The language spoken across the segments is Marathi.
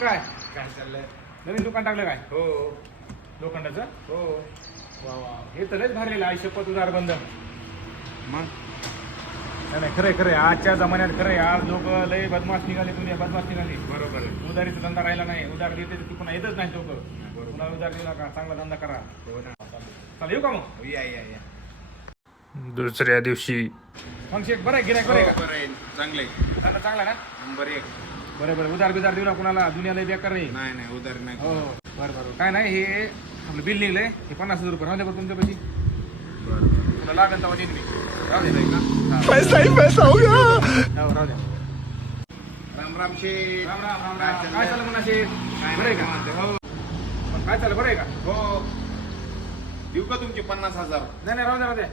काय काय चाललंय? नवीन दुकान टाकलं काय हो लोखंडाचं? हो. वा वा, हे तर लयच भरलेलं आहे शपथ उदार बंद. मग नाही खरंय खरंय, आजच्या जमान्यात खरंय. आज लोक लय बदमाश निघाले, दुनिया बदमाश निघाली. बरोबर आहे. उधारीचा धंदा राहिला नाही. उधार देते ती पुन्हा येतच नाही लोक. बरोबर. पुन्हा उधार देऊ नका, चांगला धंदा करा. हो ना. चालेल, येऊ का मग? या या या. दुसऱ्या दिवशी मग शेठ बरं आहे, गिरायक बरं आहे का? बरं आहे, चांगलं आहे. धंदा चांगला ना? नंबर एक. बरं बरं, उधार बिधार देऊ ना कुणाला, दुनिया लय बेकार नाही. नाही नाही उधार नाही. हो हो, बरं बरं. काय नाही, हे आपलं बिल निघलंय, हे 50,000 रुपये राहू द्या बरं तुमच्या पैसे. बरं. तुला लागेल तेव्हा देईन मी. राहू दे आहे का? हा. पैसा ही पैसा हो गया. हो, राहू द्या. राम राम शेठ. राम राम राम राम. काय चाललं म्हणा शेठ? काय बरं आहे नाही का? म्हणते. हो पण काय चाललं, बरं आहे का? हो. देऊ का तुमचे 50,000? नाही नाही, राहू द्या राहू द्या.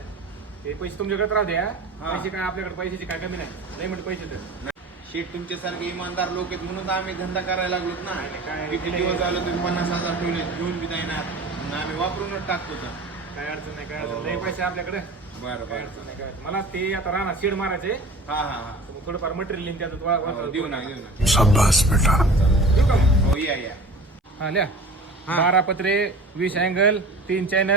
हे पैसे तुमच्याकडे राहू द्या. हा. पैसे काय आपल्याकडे, पैशाची काय कमी नाही. नाही म्हणजे पैसे तर शेठ तुमच्यासारखे इमानदार लोक आहेत म्हणून तर आम्ही धंदा करायला लागलोत ना. काय किती दिवस झालं तुम्ही 50,000 ठेवले, घेऊन बी जाईनात. मग आम्ही वापरूनच टाकतो तर. काय अडचण नाही, काय अडचण हो. नाही. पैसे आपल्याकडे बरं काय बरं. अडचण नाही, काय अडचण. मला ते आता राहणार शेड मारायचे, हा हा हा. मग थोडंफार मटेरियल लिहिन त्यात हो, देऊ ना देऊ ना. शाबाश बेटा. देऊ का मग? हो या या. हा लिहा. हा. 12 पत्रे, 20 अँगल, 3 चॅनल.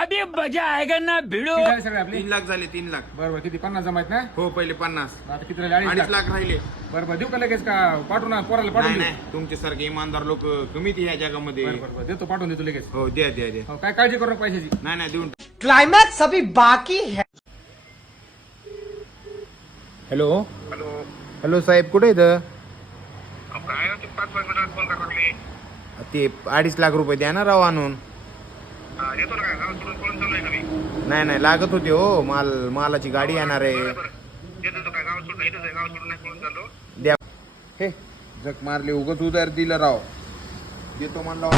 अभी मजा आएगा ना भिड़ो. किती झाले सगळे आपले? 3 लाख झाले 3 लाख. बरोबर, किती 50 जमायत ना? हो पहिले 50. आता किती राहिले? 2.5 2.5 लाख. लाख राहिले. बरोबर, देऊ का लगेच का पाठवून पोराला पाठवून नाही देऊ? नाही तुमच्यासारखे इमानदार लोक कमीत या जगामध्ये. बरोबर, देतो, पाठवून देतो लगेच. हो द्या द्या द्या. हो, काय काळजी करू नका पैशाची. नाही नाही देऊन. क्लाइमैक्स अभी बाकी है. हॅलो हॅलो साहेब कुठे इथं? ते 2.5 लाख रुपये द्या ना राव आणून. नाही नाही लागत होते हो, मालाची गाडी येणार आहे. द्या. हे जग मारले, उगत उधार दिलं राव. देतो म्हणला.